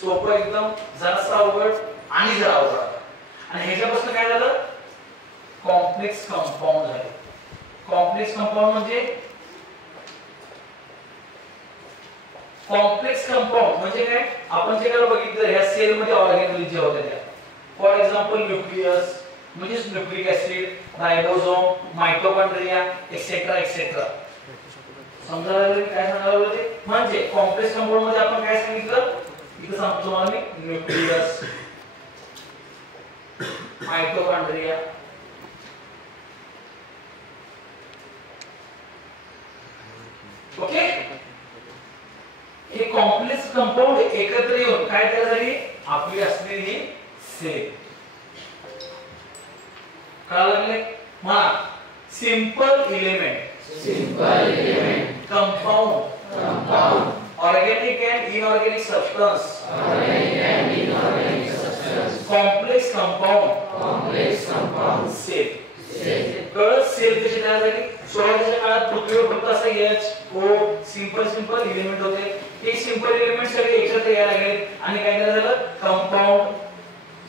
सोपं एकदम, जरासं अवघड आणि जरा अवघड. आणि ह्याच्यापासून काय झालं, कॉम्प्लेक्स कंपाऊंड झाले. कॉम्प्लेक्स कंपाऊंड म्हणजे कॉम्प्लेक्स कंपाऊंड म्हणजे काय, आपण जे काय बघितलं ह्या सेल मध्ये ऑर्गॅनिल जे होते त्या, फॉर एक्झाम्पल न्यूक्लियस म्हणजे nucleic acid, ribosome, mitochondria etcetera etcetera. समजायला काय सांगायला होते, म्हणजे कॉम्प्लेक्स कंपाऊंड मध्ये आपण काय सांगितलं, इथे सांगतो आम्ही न्यूक्लियस, मायटोकॉन्ड्रिया, ओके. हे कॉम्प्लेक्स कंपाऊंड एकत्र येऊन काय तयार झाली, आपली असलेली सेल. कळालं लागले मला. Simple element compound organic and inorganic substance complex compound cell. कळत सेल कशी तयार झाली. सुरुवातीच्या काळात पृथ्वीवर फक्त असं H O सिंपल एलिमेंट होते. हे सिंपल एलिमेंट सगळे एकत्र यायला लागले आणि काय झालं, कंपाऊंड.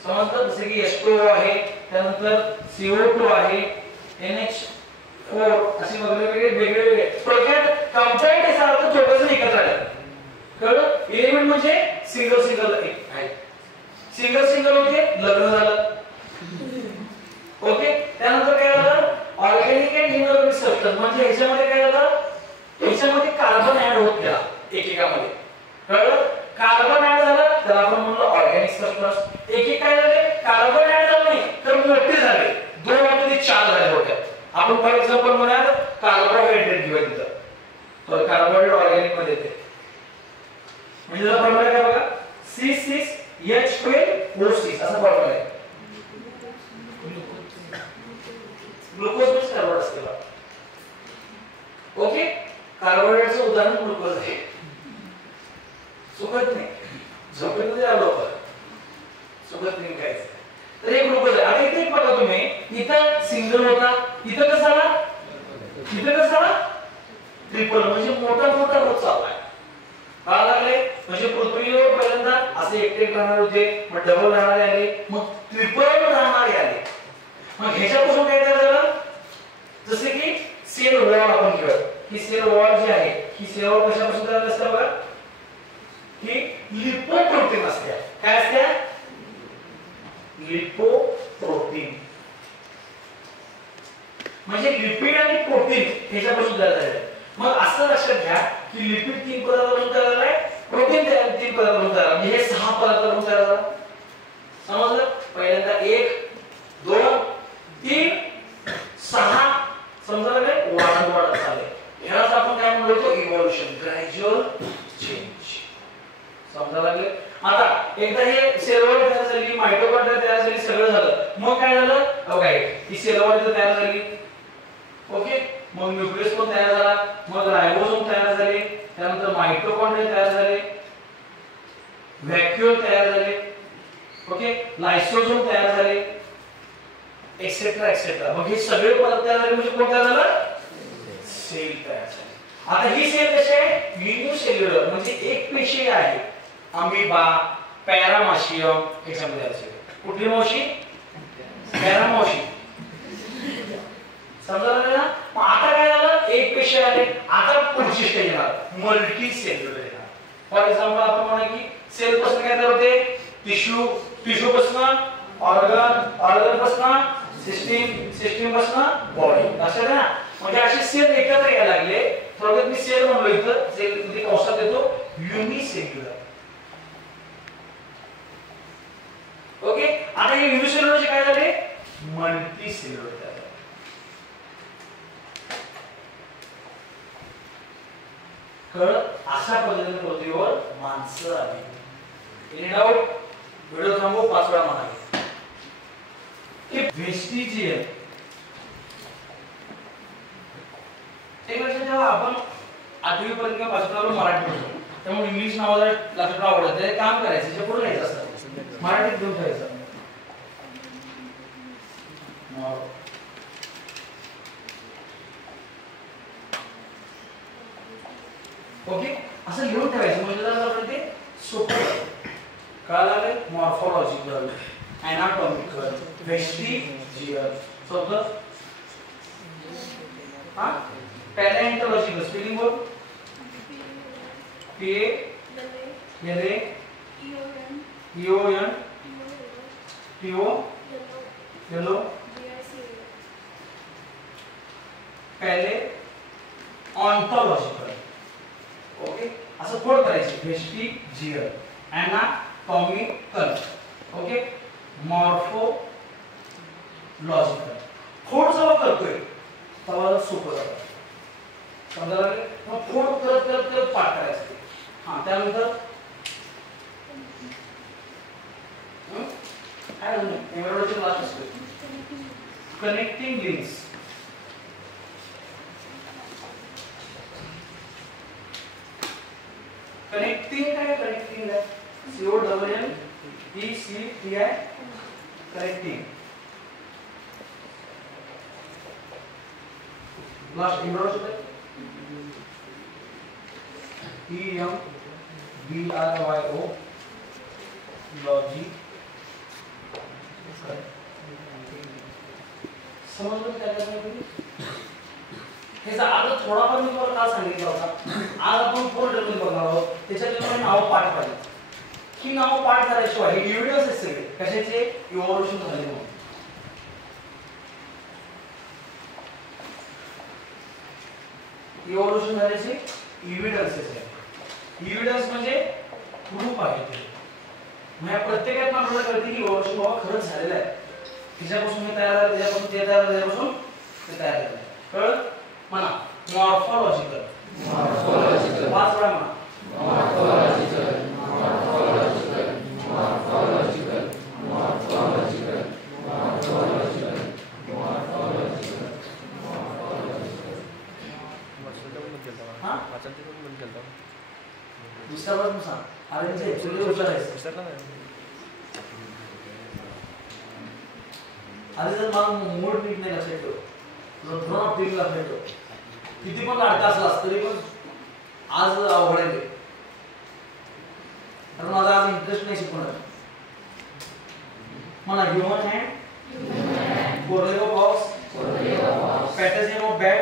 समजलं, जसे की H2O आहे, त्यानंतर CO2 आहे, NH4 असे वेगवेगळे थोडक्यात कंपाऊंड याचा अर्थ दोघंजण एकत्र आले. कळलं. एलिमेंट म्हणजे सिंगल आहे, सिंगल म्हणजे लग्न झालं. ओके. त्यानंतर काय झालं, ऑर्गॅनिक अँड इनऑर्गॅनिक सबस्टन्स म्हणजे ह्याच्यामध्ये काय झालं, ह्याच्यामध्ये कार्बन ऍड होत गेला एकेकामध्ये. कळलं. कार्बन ऍड झालं त्याला आपण म्हणलो ऑर्गॅनिक सबस्टन्स. एक काय झाले, कार्बन ऍड झालं नाही तर मोठे झाले, 2 मध्ये 4 झाले होते. आपण फॉर एक्झाम्पल म्हणूया कार्बोहायड्रेट घेऊया तिथं, तर कार्बोहायड्रेट ऑर्गॅनिक मध्ये येते. म्हणजे जर फॉर्म्युला काय बघा, C6H12O6 असा फॉर्म्युला आहे. ग्लुकोज म्हणजे कार्बोहायड्रेट असते. ओके. कार्बोहायड्रेटचं उदाहरण ग्लुकोज आहे. सुगत नाही, झोपेमध्ये आलो होतं, सुगत नाही काय. तर हे ग्लुकोज आहे. आता इथे बघा तुम्ही, इथं सिंगल होता, इथं कसं आला, ट्रिपल म्हणजे मोठा होत चाललाय. काय लागले, म्हणजे पृथ्वीवर पहिल्यांदा असे एकटे राहणार होते, मग डबल राहणारे आले, मग ट्रिपल राहणारे आले. मग ह्याच्यापासून काय झालं, जसे की सेल वॉल आपण घेऊया. ही सेल वॉल जी आहे, ही सेल वॉल कशापासून तयार असते बघा, ही लिपोप्रोटीन असते. काय असते, लिपोप्रोटीन म्हणजे लिपिड आणि प्रोटीन ह्याच्यापासून तयार झाले. मग असं लक्षात घ्या की लिपिड 3 पदार्थांपासून तयार झालाय, प्रोटीन 3 पदार्थांपासून तयार, म्हणजे हे 6 पदार्थांपासून तयार झाला. समजलं. पहिल्यांदा 1 2 3 6 समजलं काय, वाढत चालले. यालाच आपण काय म्हणतो, इव्होल्यूशन, ग्रॅज्युअल चेंज. समजायला लागले. आता एकदा हे सेल वॉल तयार झाली, मायटोकॉन्ड्रिया तयार झाली, सगळं झालं. मग काय झालं बघा, ही सेल वॉल तयार झाली. ओके. मग न्यूक्लियस पण तयार झाला, मग रायबोसोम तयार झाले, त्यानंतर मायटोकॉन्ड्रिया तयार झाले, व्हॅक्यूल तयार झाले, ओके, लायसोसोम तयार झाले, एक्सेट्रा एक्सेट्रा. मग हे सगळे पदार्थ तयार झाले म्हणजे कोण तयार झालं, सेल तयार झाली. आता ही सेल कशी आहे, युनिसेल्युलर म्हणजे एक पेशी आहे. अमीबा, पॅरामाशियम याच्यामध्ये असेल. कुठली मावशी, पॅरामावशी. समजलं ना. मग आता काय झालं, एक पेशी आले, आता पुढची स्टेज येणार, मल्टी सेल्युलर येणार. फॉर एक्झाम्पल आपण म्हणा की सेल पासून काय तयार होते, टिश्यू पासून ऑर्गन पासून सिस्टीम पासून बॉडी. असं ना. म्हणजे असे सेल एकत्र यायला लागले. थोडक्यात मी सेल म्हणलो, इथं सेल मध्ये कंसात देतो युनिसेल्युलर. ओके. आता हे युनिसेल्युलरचे काय झाले, मल्टी सेल्युलर झाले. अशा पद्धतीने पृथ्वीवर माणसं आली. Any doubt. व्हिडिओ थांबव, 5 वेळा म्हणाले. हे व्हेस्टिजियल, एक लक्षात ठेवा, आपण 8वी पर्यंत किंवा 5वी पर्यंत मराठी बोलतो, त्यामुळे इंग्लिश नावाला लक्षात आवडत ते काम करायचं, जे पुढे घ्यायचं असतं, मराठीत घेऊन ठेवायचं. ओके. असं लिहून ठेवायचं म्हणजे ते सोपं. मॉर्फोलॉजिकल, एनाटॉमिकल, वेस्टिजियल, समजलं? हा पॅलेंटोलॉजिकल स्पेलिंग बोल. P A L A E O N T O yellow pale ontological. Okay असं कोड करायचे. Vestigial, anatomical, okay morphological. फोड जेव्हा करतोय तेव्हा सोपं जातं. समजायला लागले? मग फोड करत करत करत पाठ करायचं. हा त्यानंतर काय झालं एम्ब्रॉयडरीची क्लास असतो. Connecting links. कनेक्टिंग काय कनेक्टिंग आहे CONNECTI connecting. Last embroidery EMBRYO logic. समजलं काय काय? ह्याचा आता थोडाफार मी तुम्हाला का सांगितलं होता. आज आपण फोर टेबल बघणार आहोत. त्याच्यात नाव पाठ पाहिजे. ही नाव पाठ करायशिवाय हे एव्हिडन्स आहेत सगळे कशाचे इव्हॉल्युशन झाले म्हणून. इव्हॉल्युशन झाल्याचे एव्हिडन्सेस आहेत. एव्हिडन्स म्हणजे प्रूफ आहे ते. म्हणजे प्रत्येकात आपल्याला कळते की इव्हॉल्युशन बाबा खरंच झालेलं आहे. तिच्यापासून हे तयार झालं, त्याच्यापासून ते तयार झालं, त्याच्यापासून ते तयार झालं. कळलं? म्हणा मॉर्फोलॉजिकल. मॉर्फोलॉजिकल पाच वेळा म्हणा. Morphological, morphological, morphological, morphological, morphological, morphological, morphological. हां वाचन ते पण केलं. दुसरा बार सांग. अरे ते एक्चुअली विचारायचं. विचारलं नाही. अरे जर मला मूड नीट नाही लक्षात ठेव. थोडा ऑप्टिमिस्ट लक्षात ठेव. किती पण काढता असलास तरी पण आज अवघड आहे. कारण माझा आज इंटरेस्ट नाही शिकवणार. म्हणा ह्युमन हँड, कोरेलो box, patagium of bat,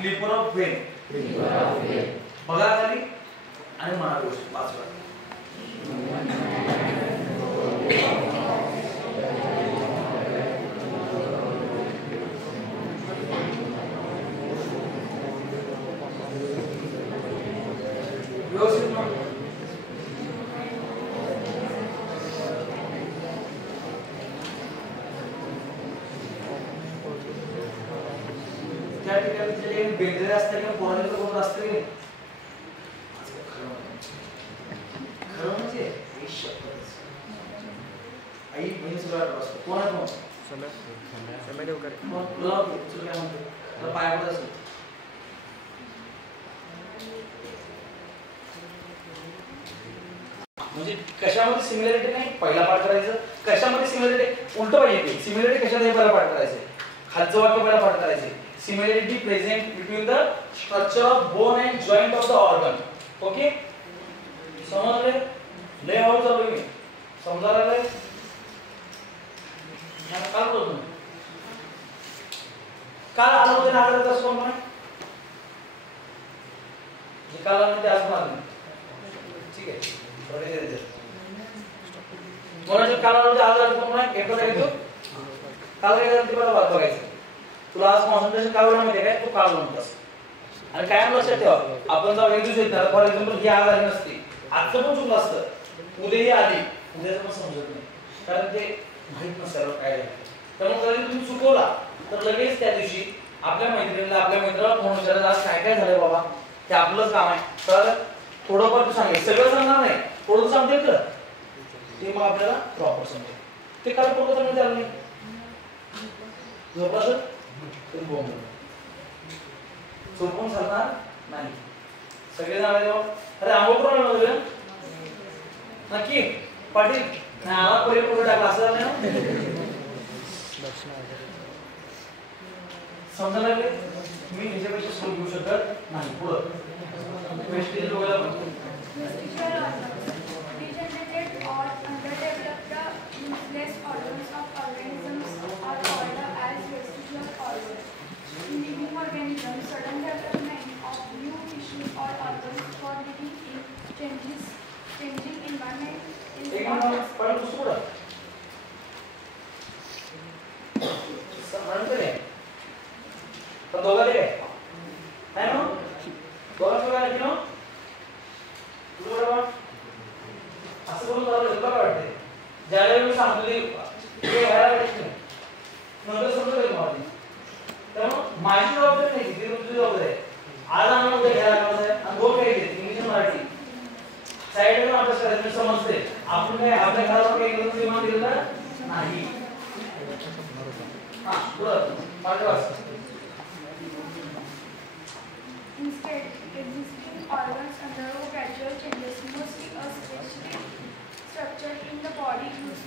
flipper of whale. बघा खाली आणि म्हणा गोष्ट पाच वेळा. त्या ठिकाणी बेंद्रे असते किंवा पोरांचे कोण असते की खरं म्हणजे आई बहिणी सगळं असतं. कोण आहे तुला पाया पडत असेल. म्हणजे कशामध्ये सिमिलरिटी नाही पहिला पाठ करायचं. कशामध्ये सिमिलरिटी उलट पाहिजे. सिमिलरिटी कशात हे पहिला पाठ करायचं. खालचं वाक्य पहिला पाठ करायचे. Similarity present between the structure of bone and joint of the organ. Okay? समजले? लय हळू चालू मी. समजायला लागले? काय बोलतो तुम्ही? काल आलं होतं ना आलं तसं कोण म्हणे? जे काल आलं ते आज पण आलं. ठीक आहे. बरं आहे. मला जे काल आलं ते आज आलं कोण म्हणे? पेपर आहे तो. काल काय झालं ते मला बघायचं. तुला आज कॉन्सन्ट्रेशन काय होणार माहिती काय? तू काल म्हणतोस. आणि काय लक्षात ठेवा आपण जेव्हा एक दिवस येणार फॉर एक्झाम्पल ही आज आली नसती. आजचं पण चुकलं असतं. उद्या ही आली. उद्याचं पण समजत नाही. कारण ते माहित नसतं काय झालं. त्यामुळे कधी तुम्ही चुकवला तर लगेच त्या दिवशी आपल्या मैत्रिणीला आपल्या मित्राला फोन विचारायला आज काय काय झालंय बाबा. ते आपलंच काम आहे. तर थोडंफार तू सांगेल. सगळं सांगणार नाही. थोडं सांगते का ते मग आपल्याला प्रॉपर समजेल. ते काल पूर्ण सांगण्यात आलं नाही. झोपला झोपून चालणार नाही. सगळे जाणार जेव्हा अरे आंघोळ करून नक्की पाटील नाही आला पहिले कुठे टाकला असं नाही. समजायला लागले. मी ह्याच्यापेक्षा स्लो घेऊ शकत नाही. पुढं वेस्टेज लोकांना सेकंड पण दुसरं समजलं नाही तर दोघाले काय ना दोघांचं काय की ना बरोबर असं करून तुला काय वाटते ज्यावेळी मी सांगतो ते व्हायला पाहिजे नंतर समजलं माझी त्यामुळे माझी जबाबदारी नाही ती तुझी जबाबदारी आहे आज आम्हाला उद्या घ्यायला लागणार आहे आणि दोन काही घेते इंग्लिश आणि मराठी साईडला अभ्यास करायचं समजते आपण काय आपल्या घरावर काही केलं विमान दिलं नाही हां बरं पाठवा Instead, existing organs undergo gradual changes. Mostly a specific structure in the body is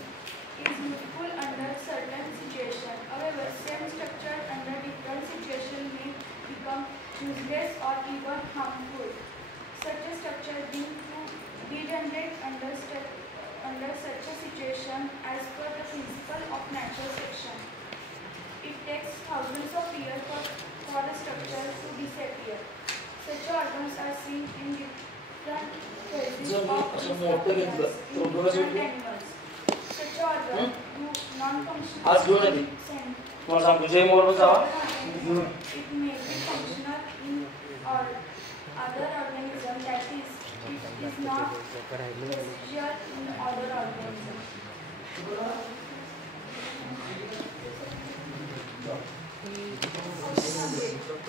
useful under certain situations. However, same structure under different situations may become useless or even harmful. Such a structure being redundant under such a situation as per the principle of natural selection. It takes thousands of years for the structure to disappear. Such organs are seen in different phases of disappearance in different animals. Such organs do non-functional it may be functional in or other organism, that is, it is not essential in other organisms.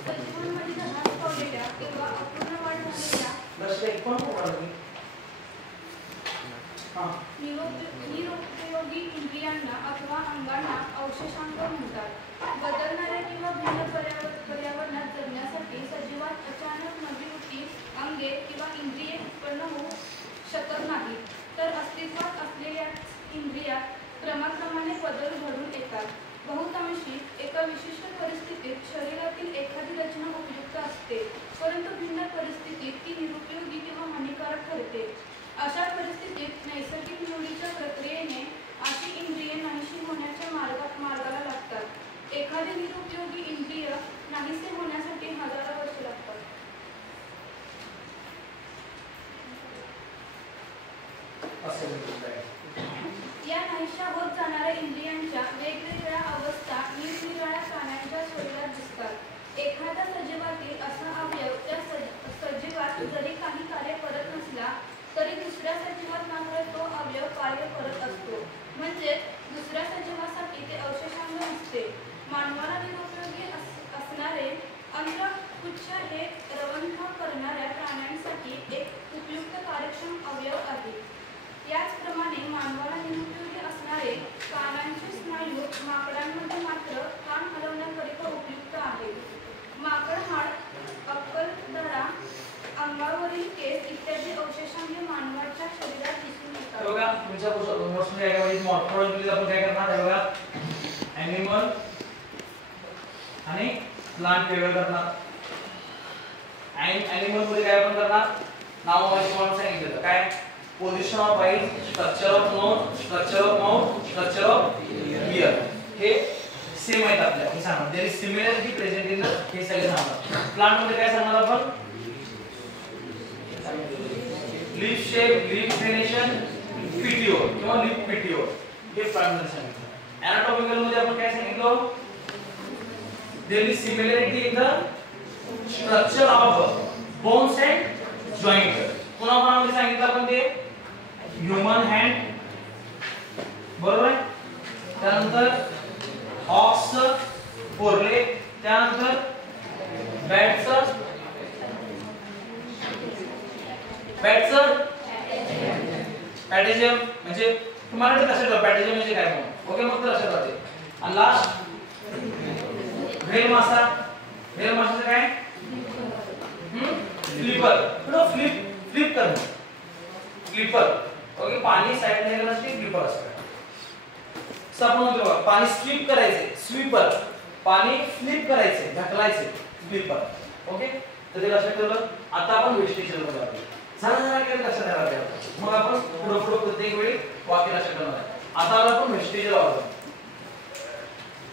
सजीवांमध्ये ह्रास पावलेल्या किंवा अपूर्ण वाढ झालेल्या निरुपयोगी इंद्रियांना अथवा अंगांना अवशेषांक म्हणतात. बदलणाऱ्या किंवा भिन्न पर्यावरणात जगण्यासाठी सजीवात अचानक नवी अंगे किंवा इंद्रिये उत्पन्न होऊ शकत नाहीत, तर अस्तित्वात असलेल्या इंद्रियात क्रमाक्रमाने बदल घडून येतात. बहुतांशी एका विशिष्ट परिस्थितीत शरीरातील एखादी रचना उपयुक्त असते, परंतु भिन्न परिस्थितीत ती निरुपयोगी किंवा हानिकारक ठरते. अशा परिस्थितीत नैसर्गिक निवडीच्या प्रक्रियेने अशी इंद्रिये नाहीशी होण्याच्या मार्गाला लागतात. एखादे निरुपयोगी इंद्रिय नाहीसे होण्यासाठी हजारो वर्षे लागतात. या नाहीशा होत जाणाऱ्या इंद्रियांच्या वेगवेगळ्या अवस्था निरनिराळ्या प्राण्यांच्या शरीरात दिसतात. एखाद्या सजीवातील असा अवयव त्या सजीवात जरी काही कार्य करत नसला तरी दुसऱ्या सजीवात मात्र तो अवयव कार्य करत असतो. म्हणजे दुसऱ्या सजीवासाठी ते अवशेषांग नसते. मानवाला निरुपयोगी असणारे अंतःपुच्छ हे रवंथ करणाऱ्या प्राण्यांसाठी एक उपयुक्त कार्यक्षम अवयव आहे. याचप्रमाणे मानवाला निरुपयोगी असणारे कानांचे स्नायू माकडांमध्ये मात्र कान हलवण्याकरिता उपयुक्त आहे. माकडहाड, अक्कलदाढा, अंगावरील केस इत्यादी अवशेषांगे मानवाच्या शरीरात दिसून येतात. बघा तुमच्या नोट्समध्ये काय करायचं मॉर्फोलॉजी आपण काय करणार आहे बघा ॲनिमल आणि प्लांट वेगळं करणार. ॲनिमल मध्ये काय आपण करणार नावामध्ये तुम्हाला सांगितलं काय position of eyes, structure of nose, structure of mouth, structure of ear हे सेम आहेत आपल्या हे सांगणार. There is similarity present in हे सगळे सांगणार. प्लांट मध्ये काय सांगणार आपण लीफ शेप, लीफ ड्रेनेशन, पिटिओल किंवा लीफ पिटिओल हे प्लांट मध्ये सांगितलं. एनाटॉमिकल मध्ये आपण काय सांगितलं there is similarity in the structure of bones and joint. पुन्हा मध्ये सांगितलं आपण ते ह्यूमन हँड बरोबर आहे. त्यानंतर हॉक्स फोरलेग, त्यानंतर बॅटचं पॅटेजियम म्हणजे तुम्हाला लक्षात ठेवा पॅटेजियम म्हणजे काय म्हणून ओके मग लक्षात राहते. आणि लास्ट व्हेल मासा. व्हेल मासाचं काय फ्लिपर फ्लिप करणं फ्लिपर ओके. पाणी साईडला गेलं असते फ्लिपर असतं. आपण म्हणतो बघा पाणी स्वीप करायचे स्वीपर, पाणी फ्लिप करायचे ढकलायचे फ्लिपर ओके. तर ते लक्षात ठेवलं. आता आपण वेस्टिजियल मध्ये आलो. जरा केलं लक्षात ठेवायला मग आपण पुढे प्रत्येक वेळी वाक्य लक्षात ठेवणार आहे. आता आपण वेस्टिजियल ऑर्गन.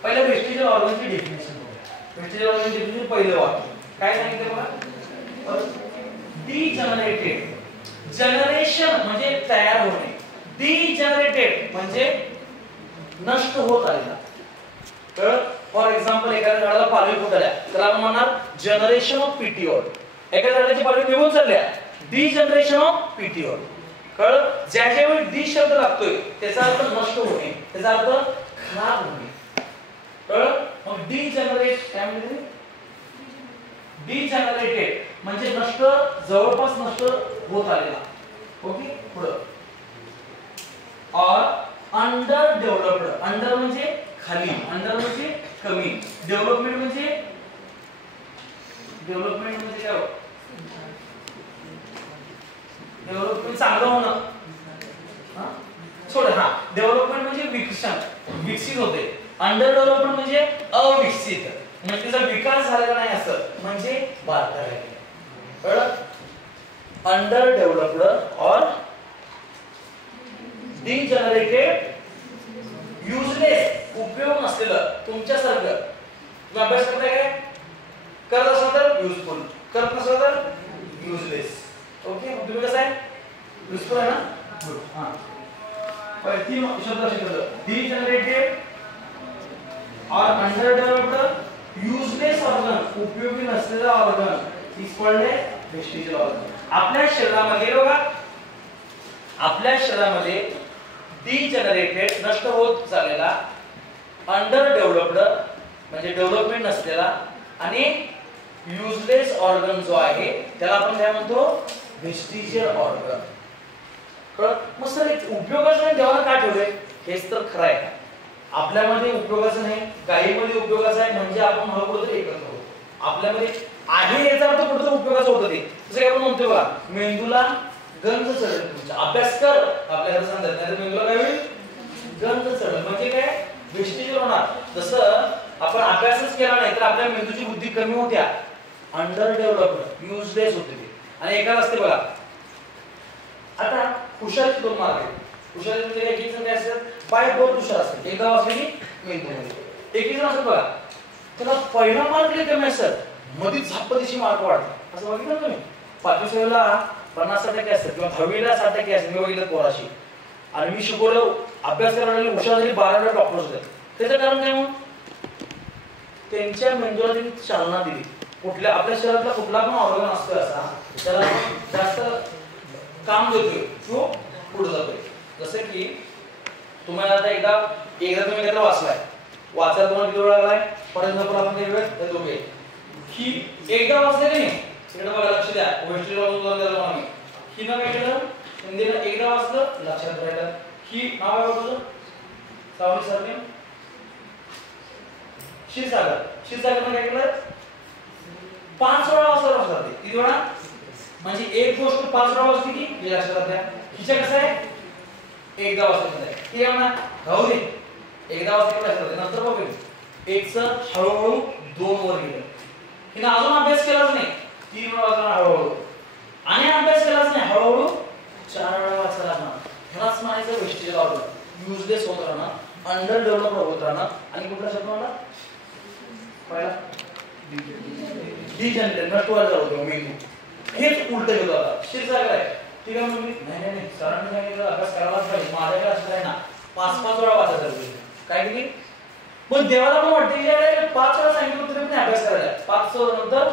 पहिलं वेस्टिजियल ऑर्गनची डेफिनेशन बघूया. वेस्टिजियल ऑर्गनची डेफिनेशन पहिलं वाक्य काय सांगितलं बघा डीजनरेटेड. जनरेशन म्हणजे तयार होणे, डिजनरेटेड म्हणजे नष्ट होत आलेला. तर फॉर एक्झाम्पल एखाद्या झाडाला पालवी फुटल्या त्याला आपण म्हणणार जनरेशन ऑफ पीटीओर. एखाद्या झाडाची पालवी निघून चालल्या डिजनरेशन ऑफ पीटीओर. कळलं? ज्या ज्यावेळी डी शब्द लागतोय त्याचा अर्थ नष्ट होणे, त्याचा अर्थ खराब होणे. कळलं? मग डिजनरेट काय म्हणजे डिजनरेटेड म्हणजे नष्ट, जवळपास नष्ट होत आलेला. ओके, पुढे और अंडर डेव्हलप्ड. अंडर म्हणजे खाली, अंडर म्हणजे कमी, डेव्हलपमेंट म्हणजे काय? डेव्हलपमेंट चांगलं होणं. डेव्हलपमेंट म्हणजे विकसित होते. अंडर डेव्हलपमेंट म्हणजे अविकसित, म्हणजे त्याचा विकास झालेला नाही असं म्हणजे बारकावे आहे. कळलं? अंडर डेव्हलप्ड और डिजनरेटेड, युजलेस उपयोग नसलेलं. तुमच्यासारखं तुम्ही अभ्यास करताय काय? करत असाल तर युजफुल, करत नसाल तर युजलेस. ओके, मग तुम्ही कसं आहे? युजफुल आहे ना? गुड. हां, पहिले तीन शब्द शिकवलं. डिजनरेटेड और अंडर डेव्हलप्ड, युजलेस ऑर्गन उपयोगी नसलेला organ is called a vestigial organ. आपल्या शरीरामध्ये बघा, आपल्या शरीरामध्ये डिजनरेटेड नष्ट होत चाललेला, अंडर डेव्हलप्ड म्हणजे डेव्हलपमेंट नसलेला आणि युजलेस ऑर्गन जो आहे त्याला आपण काय म्हणतो? Vestigial organ. कळलं? मग सर उपयोगाचं नाही देवाला का ठेवलंय? हेच तर खरं आहे. आपल्यामध्ये उपयोगाचं नाही, गायीमध्ये उपयोगाचं आहे म्हणजे आपण हळूहळू एकत्र होतो. आपल्यामध्ये आहे याचा अर्थ कुठं उपयोगाचं होतं ते. जसं आपण म्हणतोय बघा, मेंदूला गंज चढेल. तुमचा अभ्यास कर आपल्याला सांगतात नाही तर मेंदूला काय होईल? गंज चढेल. म्हणजे काय? वेस्टेज होणार. जसं आपण अभ्यासच केला नाही तर आपल्या मेंदूची बुद्धी कमी होत्या, अंडर डेव्हलप्ड, युजलेस होते ते. आणि एकाला असते बघा, आता हुशारीचे दोन मार्ग आहेत. हुशारी म्हणजे एक जण काय असतात बाय बोर्ड हुशार असतात, एकदा वाचले की मेंदूमध्ये. एक जण असतात बघा त्याला पहिला मार्क लय कमी असतात, मध्ये झापतीशी मार्क वाढतात. असं बघितलं तुम्ही? 5वी 6वीला 50% असतात किंवा 10वीला 60% असतात. मी बघितलं पोराशी. आणि मी शिकवलं, अभ्यास करायला हुशार झाली, 12वीला डॉक्टर होतात. त्याचं कारण काय? मग त्यांच्या मेंदूला त्यांनी चालना दिली. कुठल्या आपल्या शरीरातला कुठला पण ऑर्गन असतो असा त्याला जास्त काम देतोय तो पुढे जातोय. जसं की तुम्हाला आता एकदा तुम्ही काहीतरी वाचलाय, वाचायला तुम्हाला किती वेळ लागलाय? फॉर एक्झाम्पल आपण काही वेळ दोघे ही एकदा वाचले की नाही, इकडे बघा लक्ष द्या. वेस्टला उदाहरण आम्ही ही ना काय केलं, हिंदीला एकदा वाचलं लक्षात राहिलं. ही नाव काय होतं? सावली सरने क्षीरसागर काय केलं? 5 वेळा वाचलं लक्षात राहते. किती वेळा? म्हणजे एक गोष्ट 5 वेळा वाचली की हे लक्षात राहते. हिच्या कसं आहे? एकदा वाचलं नाही. हे म्हणा राहू दे, एकदा वाचलं लक्षात राहते. नंतर बघू एकचं हळूहळू 2 वर गेलं. हिनं अजून अभ्यास केलाच नाही, 3 वेळा वाचला हळूहळू, आणि अभ्यास केलाच नाही, हळूहळू 4 वेळा वाचला ना. ह्यालाच म्हणायचं वेस्टेज ऑर्गन. युजलेस होत राहणं, अंडर डेव्हलप होत राहणं. आणि कुठला शब्द मला पहिला डिजनरेट, नष्ट व्हायला होतो मेंदू. हेच उलट गेलो. आता क्षीरसागर आहे ठीक आहे म्हणजे नाही सरांनी सांगितलं अभ्यास करायलाच पाहिजे. माझ्याकडे असं आहे ना 5-5 वेळा वाचायचं काय की. मग देवाला पण वाटते की 5 वेळा सांगितलं तरी पण अभ्यास करायला 5 नंतर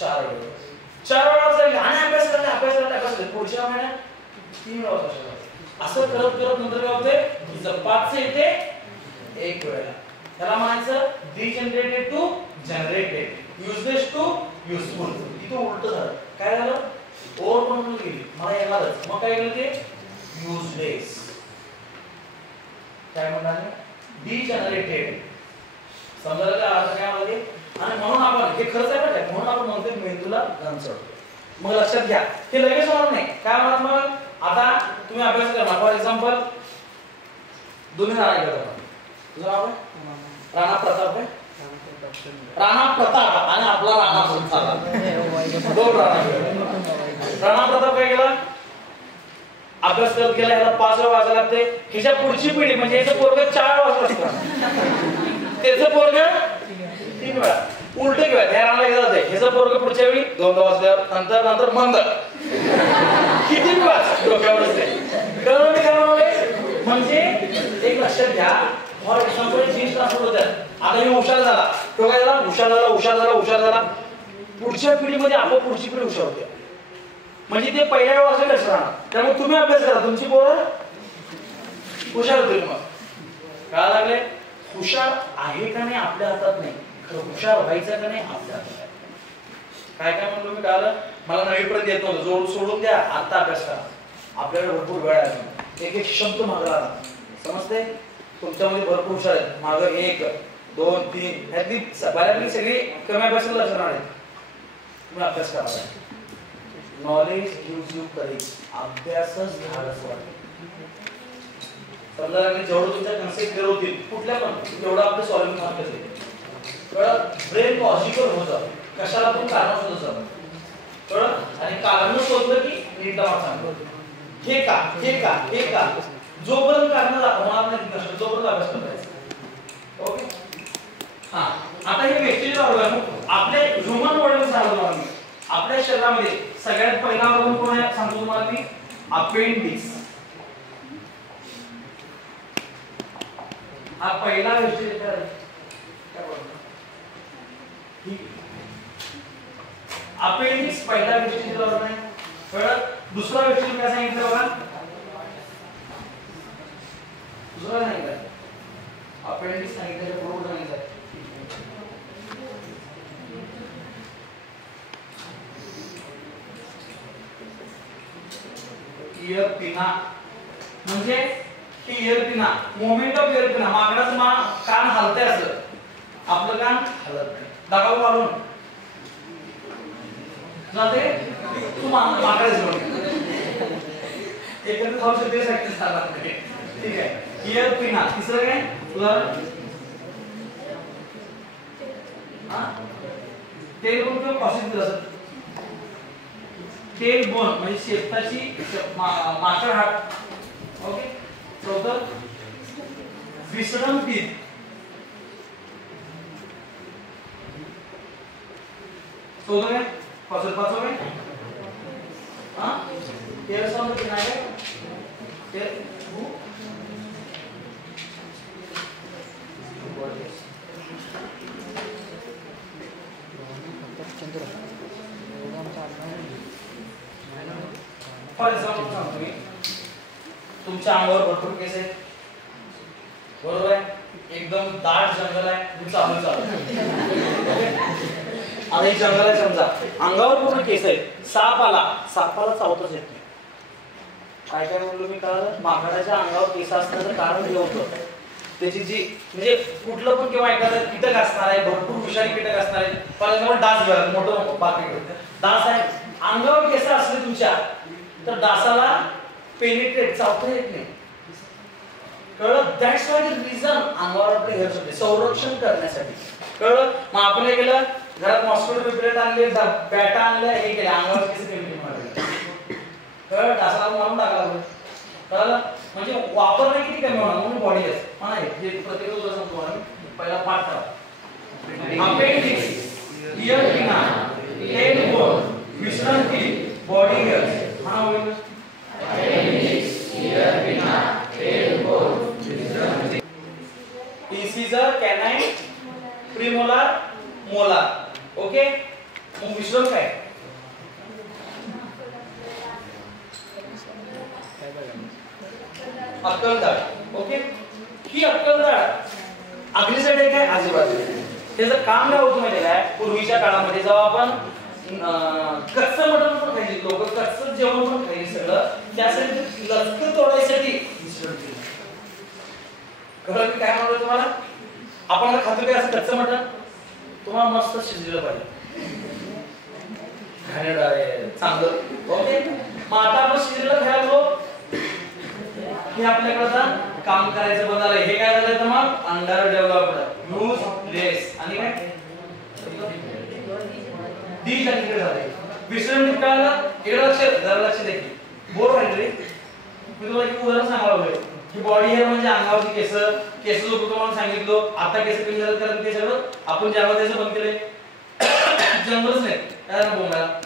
4 वेळा वाचायला आणि अभ्यास करायला पुढच्या महिन्यात 3 वेळा वाचायला. असं करत नंतर काय होते 5 येते 1 वेळेला. त्याला म्हणायचं degenerated to generated, useless to useful. इथं उलट झालं. काय झालं? ओव्हर कंट्रोल गेली, मला येणारच. मग काय केलं ते युजलेस. काय म्हणणार? डिजनरेटेड. समजायला काय अर्थ काय मला ते? आणि म्हणून आपण हे खरंच आहे बरं, म्हणून आपण म्हणतो मेंदूला गंज चढतो. मग लक्षात घ्या, हे लगेच होणार नाही. काय होणार? मग आता तुम्ही अभ्यास करा. फॉर एक्झाम्पल दोन्ही नाव करता. तुझं नाव आहे राणा प्रताप आहे. राणा प्रताप आणि आपला राणा प्रताप, 2 राणा प्रताप काय केला? अभ्यास करत गेला. याला 5 वेळा वाचायला लागते. ह्याच्या पुढची पिढी म्हणजे याचं पोरग 4 वेळा वाचत असतं, त्याचं पोरग 3 वेळा. उलट किंवा त्या राणाला गेला जाते. ह्याचं पोरग पुढच्या वेळी 2 वाचल्यावर नंतर मंद किती वाच डोक्यावर असते. कळलं मी काय लक्षात घ्या फॉर एक्झाम्पल जीन्स ट्रान्सफर होतात आता हे हुशार झाला तो काय झाला हुशार झाला पुढच्या पिढीमध्ये आपण पुढची पिढी हुशार होते म्हणजे ते पहिल्या वर्षात लक्ष राहणार त्यामुळे तुम्ही अभ्यास करा तुमची पोरं हुशार होतील मग काय लागले हुशार आहे का नाही आपल्या हातात नाही खरं हुशार व्हायचं का नाही आपल्या हातात आहे काय काय म्हणलो मी काल मला नवीपर्यंत येत नव्हतं जोड सोडून द्या आता अभ्यास करा आपल्याकडे भरपूर वेळ आहे एक एक शब्द मागं राहणार समजते तुमच्यामध्ये भरपूर हुशार आहेत मागं 1 2 3 ह्यातली बऱ्यापैकी सगळी कमी अभ्यासाला असणार आहेत तुम्ही अभ्यास करा नॉलेज गिव्स यू करेज अभ्यासच धाडस वाटते समजा जेवढं तुमच्या कन्सेप्ट क्लिअर होतील कुठल्या पण तेवढं आपलं सॉल्व्हिंग मार्क असेल कळत ब्रेन लॉजिकल होत जातं कशाला पण कारण शोधत जातं कळत आणि कारण शोधलं की नीटला मार्क सांगतो हे का जोपर्यंत कारण होणार नाही नसतं जोपर्यंत अभ्यास करायचा ओके हा आता हे वेस्टेज ऑर्गन आपल्या ह्यूमन बॉडीमध्ये सांगतो मी आपल्या शरीरामध्ये सगळ्यात पहिला ऑर्गन कोण आहे सांगतो तुम्हाला मी अपेंडिक्स हा पहिला वेस्टेज काय अपेंडिक्स पहिला वेस्टेज ऑर्गन आहे कळत दुसरा वेस्टेज काय सांगितलं बघा दुसरा सांगितलं अपेंडिक्स सांगितलं पुढे सांगितलं इयर पिना म्हणजे की इयर पिना मोमेंट ऑफ इयर पिना मागडाचं कान हलतंय असं आपलं कान हलत नाही दाखव काढून जाते तू मागडाच म्हणून एकत्र खाऊ शकते प्रॅक्टिस झाला ठीक आहे इयर पिना तिसरं काय उदाहरण हां तेल कोण किंवा कॉशिक दिलं असं तेल बोन म्हणजे शेपटाची माकड हात ओके चौथं विसरम पीठ चौथं काय पाचवं काय हां तेल साऊंड की नाही तेल फॉर एक्झाम्पल सांगतो मी तुमच्या अंगावर भरपूर केस आहेत बरोबर आहे एकदम दाट जंगल आहे चालू आता हे जंगल आहे समजा अंगावर पूर्ण केस आहेत सापाला चावतच येत नाही काय काय म्हणलो मी कळलं माकडाच्या अंगावर केस असण्याचं कारण हे होतं त्याची जी म्हणजे कुठलं पण किंवा एखादं कीटक असणार आहे भरपूर विषारी कीटक असणार आहे फॉर एक्झाम्पल डास घ्या मोठं बाकी डास आहे अंगावर केस असले तुमच्या तर डासाला पेनिट्रेट चावता येत नाही कळलं दॅट्स व्हाय द रिझन अंगावर आपले हेअर्स होते संरक्षण करण्यासाठी कळलं मग आपण काय केलं घरात मॉस्किटो रिपेलेंट आणले बॅटा आणल्या हे केले अंगावर केस कमी मारले कळलं डासाला मारून टाकला कळलं म्हणजे वापरणे किती कमी होणार म्हणून बॉडी असते म्हणा हे प्रत्येक उदाहरण सांगतो मला पहिला पाठ करा अपेंडिक्स इयर पिना टेल बोन विश्रांती बॉडी हेअर्स म्हणा होईल अपेंडिक्स इयर पिना टेल बोन विश्रांती इंसिजर कॅनाइन प्रीमोलार मोलार ओके मग विश्राम काय अक्कलदाढ ओके ही अक्कलदाढ आगली साईड आहे काय आजूबाजू त्याचं काम काय होतं माहिती काय पूर्वीच्या काळामध्ये जेव्हा आपण कच्चं मटण पण खायचे लोक कच्चं जेवण पण खायचे सगळं त्यासाठी लचक तोडायसाठी कळलं मी काय म्हणतो तुम्हाला आपण आता खातो काय असं कच्चं मटण तुम्हाला मस्त शिजलेलं पाहिजे चांगलं ओके मग आता आपण शिजलेलं खायला हे आपल्याकडे काम करायचं बंद झालंय हे काय झालं तर मग अंडर डेव्हलप्ड यूज लेस आणि काय डिजनरेट झाले विश्रांती काळाला जरा लक्ष दे बोर व्हायचं रे मी तुम्हाला एक उदाहरण सांगायला हवंय की बॉडी हेअर म्हणजे अंगावरची केस जो तुम्हाला सांगितलो आता केस कमी झाले कारण ते सगळं आपण ज्याला त्याचं बंद केलंय जंगलच नाही काय ना बोंबायला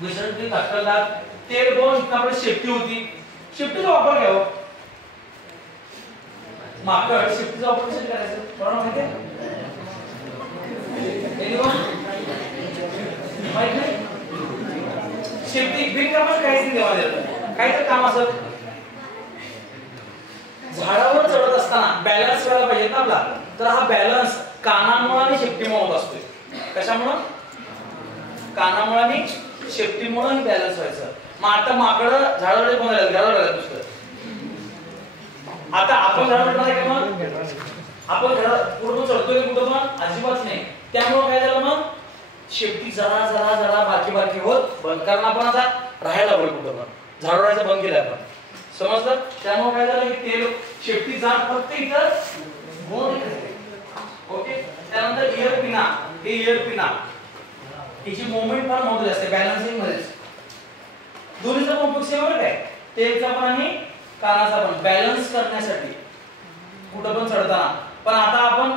विश्रांती अक्कलदाढ तेल बोन आपली शेपटी होती शेपटीचा वापर घ्यावा माकड शिफ्टीचं ऑपरेशन करायचं, कोणाला माहिती आहे? माहित नाही? शिफ्टी बिनकामात काहीच नाही देवा देत, काहीतरी काम असत. झाडावर चढत असताना बॅलन्स व्हायला पाहिजे ना आपला, तर हा बॅलन्स कानामुळे आणि शेपटीमुळे होत असतोय. कशामुळे? कानामुळे आणि शेपटीमुळे बॅलन्स व्हायचं. मग आता माकडं झाडावर बनवलं, झाडावर नुसतं. आता आपण झाडावर नाही का? मग आपण झाड पूर्ण चढतोय कुठं पण अजिबात नाही. त्यामुळे काय झालं? मग शेपटी जरा जरा जरा बारकी बारकी होत बंद, कारण आपण आता राहायला लागलो कुठं पण, झाड राहायचं बंद केलं आपण, समजलं? त्यामुळे काय झालं की ते शेपटी जात फक्त इथं गोल राहते. ओके. त्यानंतर इयर पिना, हे इयर पिना हिची मूवमेंट पण महत्त्वाची असते बॅलन्सिंग मध्ये. दोन्हीचा पण उपयोग सेम आहे काय? तेलचा पण आणि कानाचा पण बॅलन्स करण्यासाठी कुठं पण चढताना. पण आता आपण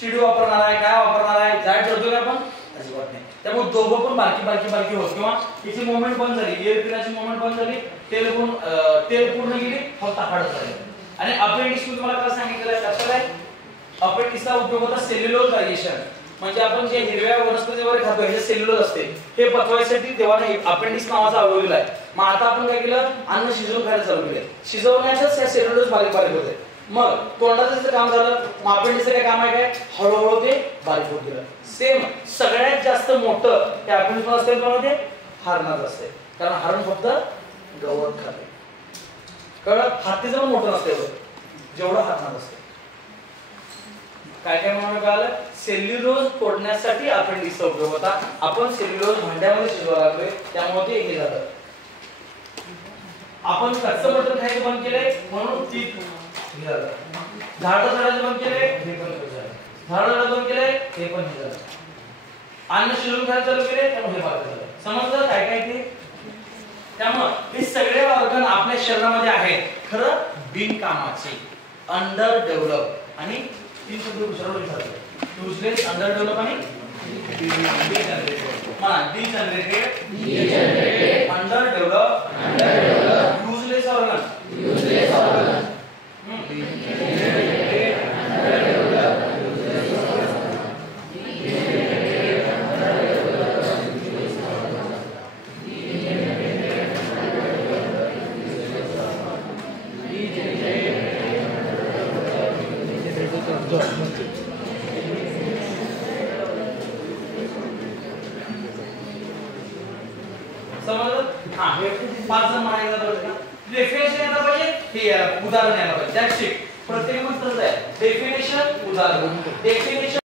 शिडी वापरणार आहे, काय वापरणार आहे, झाड चढतो का आपण? अजिबात नाही. त्यामुळे दोघं पण बारकी बारकी बारकी होत, किंवा हिची मूवमेंट बंद झाली, इयर पिनाची मूवमेंट बंद झाली, तेल पूर्ण गेली, फक्त हाडच झाले. आणि अपेंडिक्स तुम्हाला काय सांगितलं आहे? लक्षात आहे? अपेंडिक्सचा उपयोग होता सेल्युलोज डायजेशन, म्हणजे आपण जे हिरव्या वनस्पती वगैरे खातो हे सेल्युलोज असते, हे पचवायसाठी देवाने अपेंडिक्स नावाचा अवयव दिलाय. मग आता आपण काय केलं? अन्न शिजवून खायला चालू केलं, शिजवण्यातच हे सेल्युलोज बारीक बारीक होते. मग तोंडाचं काम झालं, मग अपेंडिक्सचं काय काम आहे? काय हळूहळू ते बारीक होत गेलं. सेम सगळ्यात जास्त मोठं हे अपेंडिक्स असते, कोणामध्ये? हरणात असते, कारण हरण फक्त गवत खाते. कळलं? हत्तीचं पण मोठं नसते जेवढं हरणात असते. काय काय म्हणून कळालं? सेल्युलोज तोडण्यासाठी अपेंडिक्सचा उपयोग होता. आपण सेल्युलोज भांड्यामध्ये शिजवायला लागलोय, त्यामुळे ते हे झालं. आपण कच्चं मटण खायचं बंद केलंय, म्हणून ती झालं. झाडं झाडाचं बंद केलंय, हे पण झालं. झाडं बंद केलंय, हे पण हे झालं. अन्न शिजवून खायला चालू केले, त्यामुळे हे बारीक झालं. समजलं काय काय ते? त्यामुळे हे सगळे ऑर्गन आपल्या शरीरामध्ये आहेत, खरं बिनकामाचे, अंडर डेव्हलप. आणि तीन शब्द विचारले जातात: युजलेस, अंडर डेव्हलप आणि डिजनरेटेड. म्हणा degenerated, under develop, useless organ, समजलं? हा, हे 5 जण म्हणायला पाहिजे. डेफिनेशन यायला पाहिजे, हे उदाहरण यायला पाहिजे. That's it. प्रत्येक गोष्ट आहे डेफिनेशन, उदाहरण. डेफिनेशन